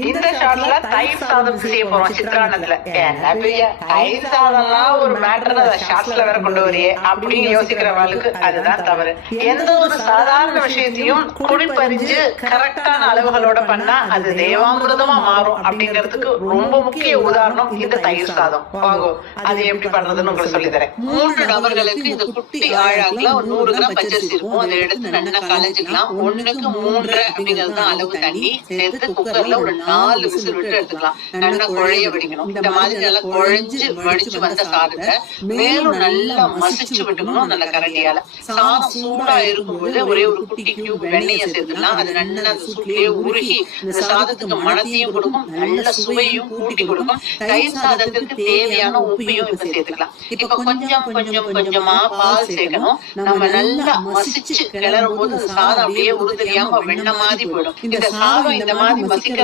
இந்த ஷாட்ல தயிர் சாதம் செய்ய போறோம் சித்ரானத்துல. என்ன பெரிய தயிர் சாதம்லாம் ஒரு மேட்டர் ஷார்ட்ஸ்ல வேற கொண்டு வரையே அப்படின்னு யோசிக்கிறவங்களுக்கு அதுதான் தவறு. எந்த ஒரு சாதாரண விஷயத்தையும் குடிப்பறிஞ்சு கரெக்டான அளவுகளோட பண்ணா அது தேவாமிர்தமா மாறும் அப்படிங்கிறதுக்கு ரொம்ப முக்கிய உதாரணம் இந்த தயிர் சாதம். வாங்கோ அது எப்படி பண்றதுன்னு உங்களுக்கு சொல்லி தரேன். 3 நபர்களுக்கு இந்த குட்டி ஆழாக்குல ஒரு 100 கிராம் பச்சரிசி இருக்கும். அதை எடுத்து நல்லா கலைஞ்சுக்கலாம். 1க்கு 3 அப்படிங்கிறது தான் அளவு தண்ணி சேர்த்து குக்கர்ல ஒரு 4 விசில் விட்டு எடுத்துக்கலாம். நல்லா குழைய வடிக்கணும். இந்த மாதிரி நல்லா குழைஞ்சு வடிச்சு வந்த சாதத்தை மேலும் நல்லா மசிச்சு விட்டுக்கணும். நல்ல கரண்டியால சாதம் சூடா இருக்கும்போது ஒரே ஒரு குட்டி கியூப் வெண்ணெயை சேர்த்துக்கலாம். அது நல்லா அந்த சூட்லயே உருகி இந்த சாதத்துக்கு மணத்தையும் கொடுக்கும், நல்ல சுவையும் கூட்டி கொடுக்கும். தயிர் சாதத்திற்கு தேவையான உப்பையும் இப்ப சேர்த்துக்கலாம். இப்ப கொஞ்சமா பால் சேர்க்கணும். நம்ம நல்லா மசிச்சு கிளறும் போது சாதம் அப்படியே உருதறியாம வெண்ணெய் மாதிரி போயிடும். இந்த சாதம் இந்த மாதிரி மசிக்க